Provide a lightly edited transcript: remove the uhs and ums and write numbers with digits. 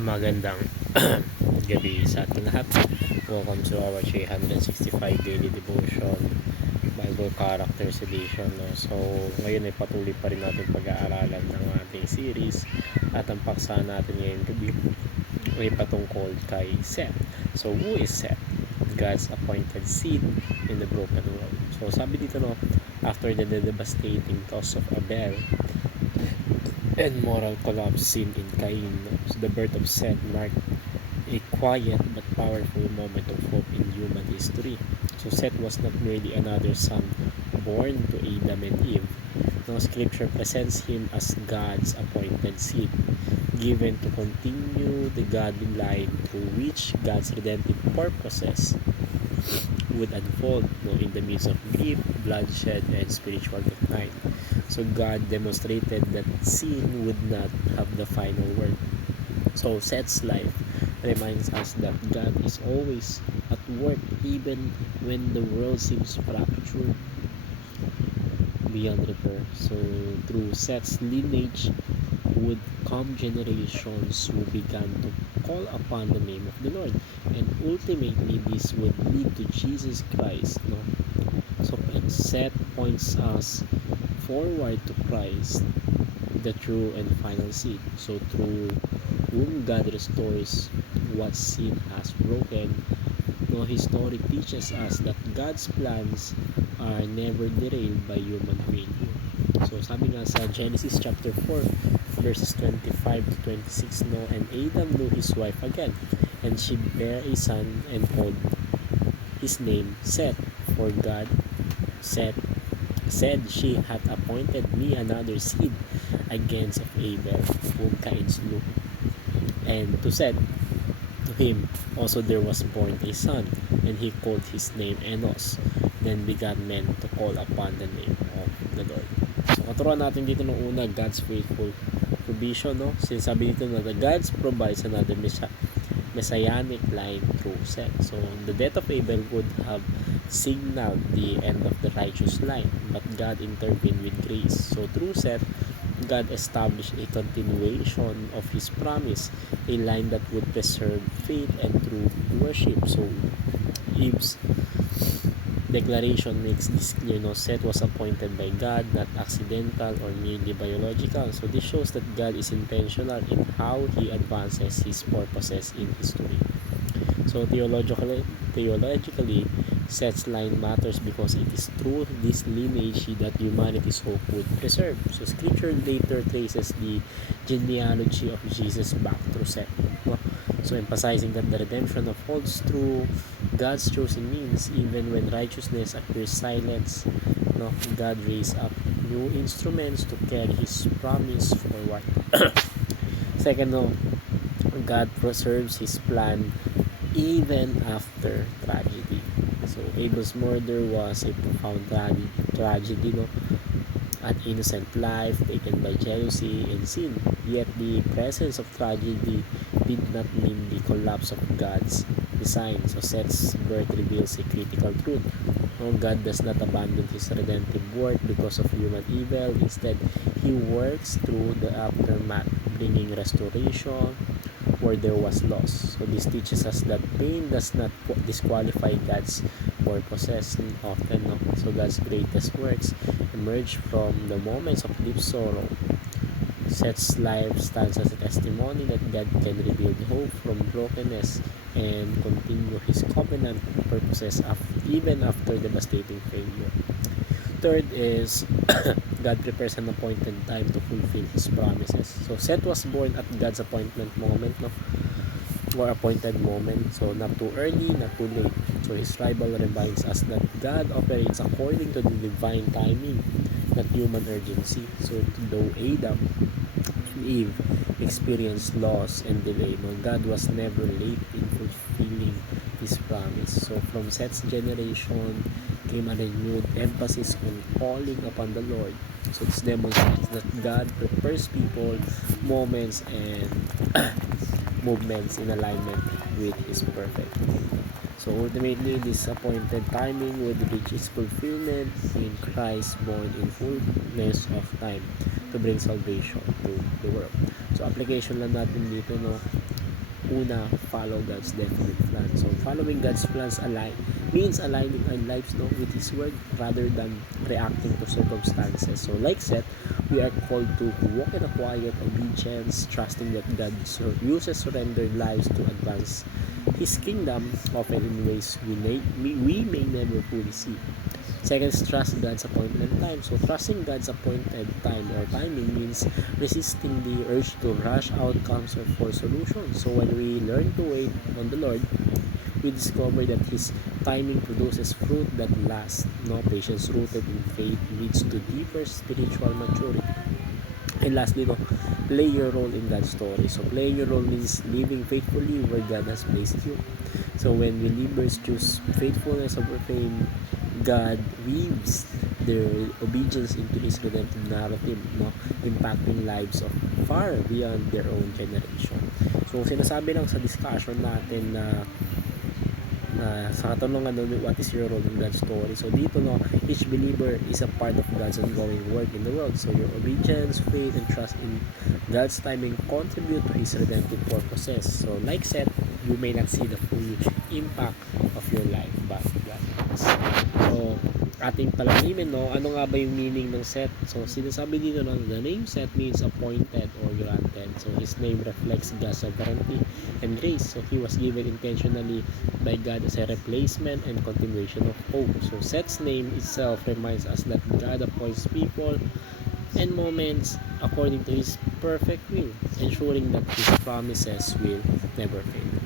Magandang gabi sa ating lahat. Welcome to our 365 Daily Devotion Bible Characters Edition. So, ngayon ay patuloy pa rin natin pag-aaralan ng ating series at ang paksa natin ngayon gabi ay patungkol kay Seth. So, who is Seth? God's appointed seed in the broken world. So, sabi dito after the devastating toss of Abel and moral collapse seen in Cain, so the birth of Seth marked a quiet but powerful moment of hope in human history. So Seth was not merely another son born to Adam and Eve. No, Scripture presents him as God's appointed seed, given to continue the godly line through which God's redemptive purposes would unfold in the midst of grief, bloodshed, and spiritual decline. So God demonstrated that sin would not have the final word. So Seth's life reminds us that God is always at work even when the world seems fractured beyond repair. So through Seth's lineage would come generations who began to call upon the name of the Lord, and ultimately this would lead to Jesus Christ. So Seth points us forward to Christ, the true and final seed. So through whom God restores what sin has broken. His story teaches us that God's plans are never derailed by human failure. So sabi nga sa Genesis chapter 4 verses 25 to 26, and Adam knew his wife again, and she bare a son and called his name Seth, for God said she hath appointed me another seed against of Abel, whom Cain slew. And to Seth, to him also there was born a son, and he called his name Enos. Then began men to call upon the name of the Lord. So katuruan natin dito nung una, God's faithful provision. Since sabi dito na God provides another messianic line through Seth. So the death of Abel would have signaled the end of the righteous line, but God intervened with grace. So through Seth, God established a continuation of his promise, a line that would preserve faith and true worship. So Eve's declaration makes this clear. Seth was appointed by God, not accidental or merely biological. So this shows that God is intentional in how he advances his purposes in history. So theologically, Seth's line matters because it is through this lineage that humanity's hope would preserve. So Scripture later traces the genealogy of Jesus back through Seth. So emphasizing that the redemption holds through God's chosen means, even when righteousness appears silent. God raised up new instruments to carry his promise forward. Second, God preserves his plan even after tragedy. So Abel's murder was a profound tragedy, an innocent life taken by jealousy and sin. Yet the presence of tragedy did not mean the collapse of God's design. So Seth's birth reveals a critical truth. God does not abandon his redemptive work because of human evil. Instead, he works through the aftermath, bringing restoration where there was loss. So this teaches us that pain does not disqualify God's purposes often. So God's greatest works emerge from the moments of deep sorrow. Seth's life stands as a testimony that God can rebuild hope from brokenness and continue his covenant purposes even after devastating failure. Third is God prepares an appointed time to fulfill his promises. So Seth was born at God's appointment moment, or appointed moment. So not too early, not too late. So his Bible reminds us that God operates according to the divine timing, not human urgency. So though Adam and Eve experienced loss and delay, God was never late in fulfilling his promise. So from Seth's generation came a renewed emphasis on calling upon the Lord. So this demonstrates that God prepares people, moments, and movements in alignment with his perfect will. So ultimately, this appointed timing would reach its fulfillment in Christ born in fullness of time to bring salvation to the world. So application lang natin dito, Una, follow God's definite plan. So following God's plans means aligning our lives with His word rather than reacting to circumstances. So like said, we are called to walk in a quiet obedience, trusting that God uses surrendered lives to advance His kingdom, often in ways we may never fully see. Second, trust God's appointed time. So trusting God's appointed time or timing means resisting the urge to rush outcomes or force solutions. So when we learn to wait on the Lord, we discover that His timing produces fruit that lasts. Patience rooted in faith leads to deeper spiritual maturity. And lastly, play your role in God's story. So playing your role means living faithfully where God has placed you. So when believers choose faithfulness over fame, God weaves their obedience into His redemptive narrative, impacting lives of far beyond their own generation. So sinasabi lang sa discussion natin na sa katanungan what is your role in God's story? So dito each believer is a part of God's ongoing work in the world. So your obedience, faith, and trust in God's timing contribute to His redemptive purposes. So like said, you may not see the full impact of your life, but God does. So ating palalimin, ano nga ba yung meaning ng Seth? So sinasabi dito the name Seth means appointed or granted. So his name reflects God's sovereignty and grace. So he was given intentionally by God as a replacement and continuation of hope. So Seth's name itself reminds us that God appoints people and moments according to His perfect will, ensuring that His promises will never fail.